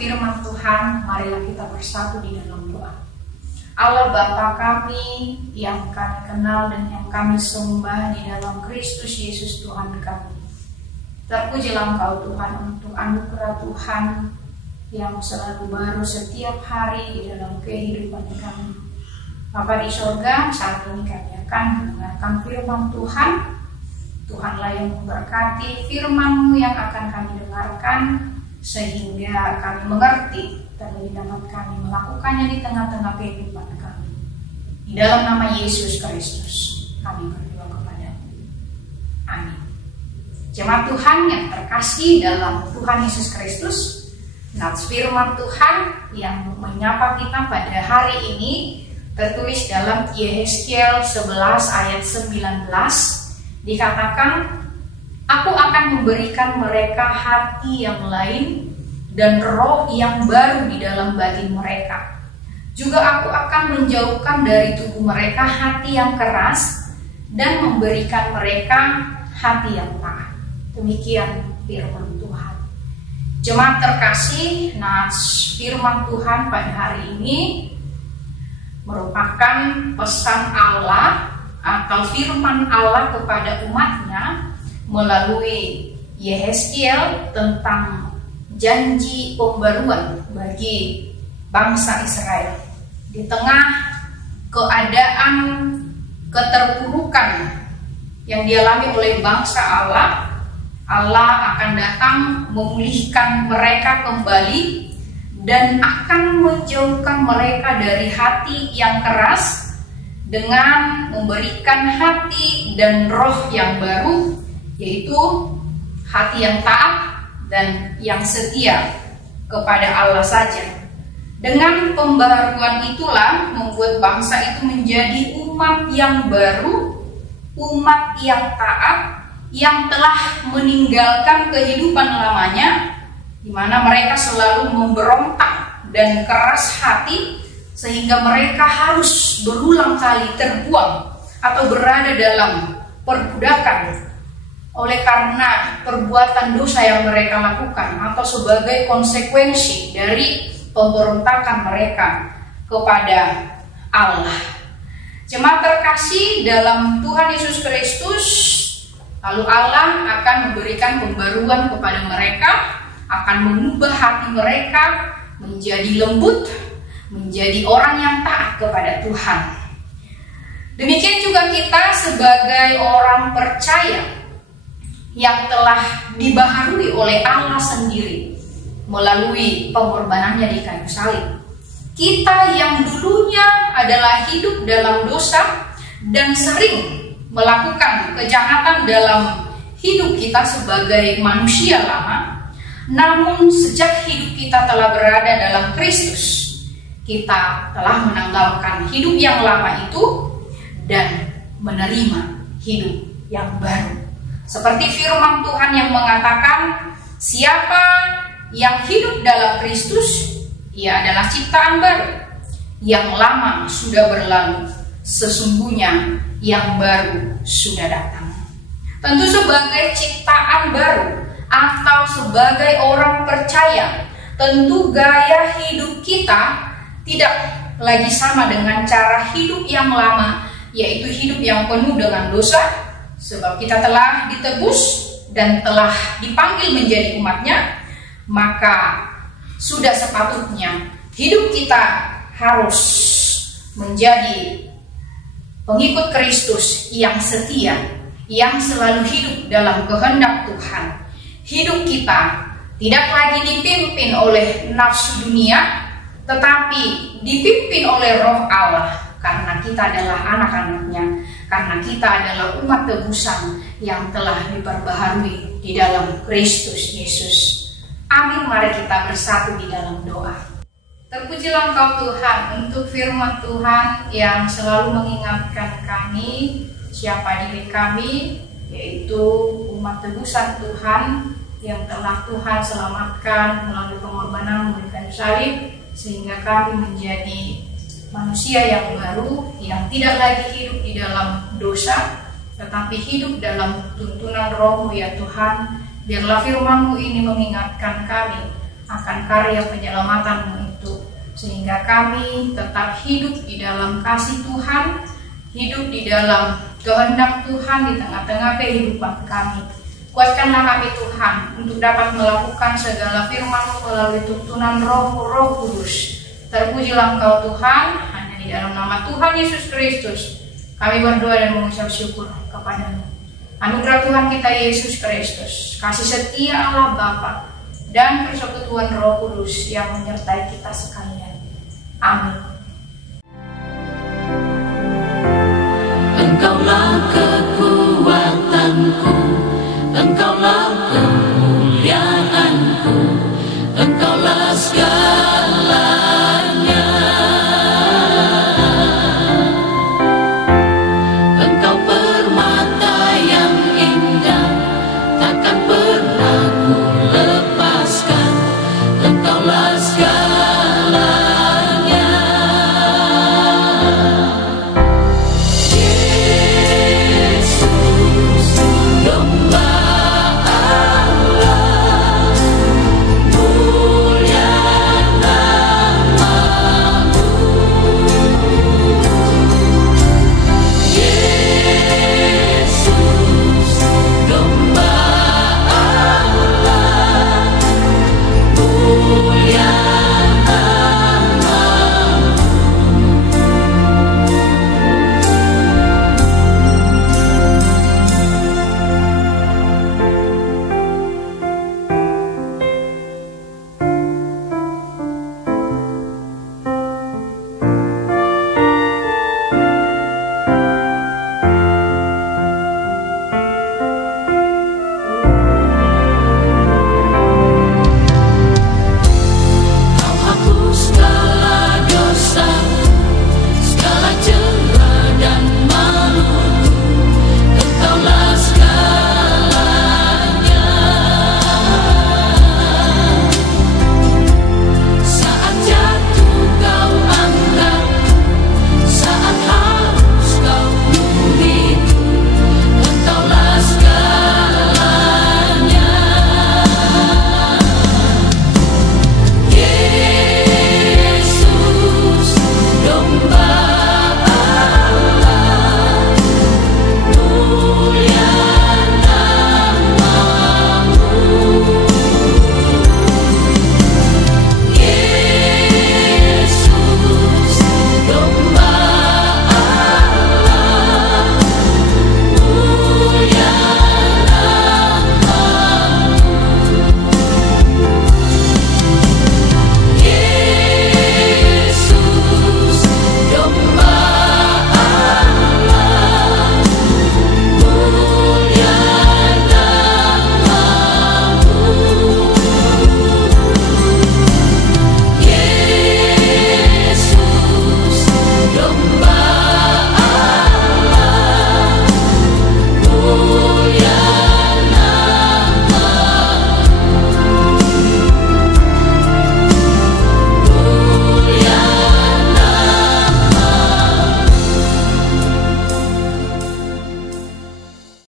firman Tuhan, marilah kita bersatu di dalam doa. Allah Bapa kami yang kami kenal dan yang kami sembah di dalam Kristus Yesus Tuhan kami. Terpujilah Engkau Tuhan untuk anugerah Tuhan yang selalu baru setiap hari di dalam kehidupan kami. Bapa di sorga, saat ini kami akan mendengarkan firman Tuhan. Tuhanlah yang memberkati firman-Mu yang akan kami dengarkan, sehingga kami mengerti dan dapat kami melakukannya di tengah-tengah kehidupan kami. Di dalam nama Yesus Kristus kami berdoa kepada-Mu. Amin. Jemaat Tuhan yang terkasih dalam Tuhan Yesus Kristus, nats firman Tuhan yang menyapa kita pada hari ini tertulis dalam Yehezkiel 11 ayat 19, dikatakan, Aku akan memberikan mereka hati yang lain dan roh yang baru di dalam batin mereka. Juga aku akan menjauhkan dari tubuh mereka hati yang keras dan memberikan mereka hati yang taat. Demikian firman Tuhan. Jemaat terkasih, nats firman Tuhan pada hari ini merupakan pesan Allah atau firman Allah kepada umatnya melalui Yehezkiel tentang janji pembaruan bagi bangsa Israel. Di tengah keadaan keterpurukan yang dialami oleh bangsa Allah, Allah akan datang memulihkan mereka kembali dan akan menjauhkan mereka dari hati yang keras dengan memberikan hati dan roh yang baru, yaitu hati yang taat dan yang setia kepada Allah saja. Dengan pembaharuan itulah membuat bangsa itu menjadi umat yang baru, umat yang taat, yang telah meninggalkan kehidupan lamanya, di mana mereka selalu memberontak dan keras hati, sehingga mereka harus berulang kali terbuang atau berada dalam perbudakan oleh karena perbuatan dosa yang mereka lakukan atau sebagai konsekuensi dari pemberontakan mereka kepada Allah. Jemaat terkasih dalam Tuhan Yesus Kristus, lalu Allah akan memberikan pembaruan kepada mereka, akan mengubah hati mereka menjadi lembut, menjadi orang yang taat kepada Tuhan. Demikian juga kita sebagai orang percaya yang telah dibaharui oleh Allah sendiri melalui pengorbanannya di kayu salib. Kita yang dulunya adalah hidup dalam dosa dan sering melakukan kejahatan dalam hidup kita sebagai manusia lama, namun sejak hidup kita telah berada dalam Kristus, kita telah menanggalkan hidup yang lama itu dan menerima hidup yang baru. Seperti firman Tuhan yang mengatakan, siapa yang hidup dalam Kristus, ia adalah ciptaan baru. Yang lama sudah berlalu, sesungguhnya yang baru sudah datang. Tentu sebagai ciptaan baru atau sebagai orang percaya, tentu gaya hidup kita tidak lagi sama dengan cara hidup yang lama, yaitu hidup yang penuh dengan dosa. Sebab kita telah ditebus dan telah dipanggil menjadi umatnya, maka sudah sepatutnya hidup kita harus menjadi pengikut Kristus yang setia, yang selalu hidup dalam kehendak Tuhan. Hidup kita tidak lagi dipimpin oleh nafsu dunia, tetapi dipimpin oleh Roh Allah, karena kita adalah anak-anaknya, karena kita adalah umat tebusan yang telah diperbaharui di dalam Kristus Yesus. Amin. Mari kita bersatu di dalam doa. Terpujilah Engkau Tuhan untuk firman Tuhan yang selalu mengingatkan kami siapa diri kami, yaitu umat tebusan Tuhan yang telah Tuhan selamatkan melalui pengorbanan di kayu salib, sehingga kami menjadi manusia yang baru, yang tidak lagi hidup di dalam dosa, tetapi hidup dalam tuntunan Roh-Mu ya Tuhan. Biarlah firman-Mu ini mengingatkan kami akan karya penyelamatan-Mu itu, sehingga kami tetap hidup di dalam kasih Tuhan, hidup di dalam kehendak Tuhan di tengah-tengah kehidupan kami. Kuatkanlah kami Tuhan untuk dapat melakukan segala firman-Mu melalui tuntunan Roh Kudus. Terpujilah Engkau Tuhan, hanya di dalam nama Tuhan Yesus Kristus kami berdoa dan mengucap syukur kepada-Mu. Anugerah Tuhan kita Yesus Kristus, kasih setia Allah Bapa, dan persekutuan Roh Kudus yang menyertai kita sekalian. Amin.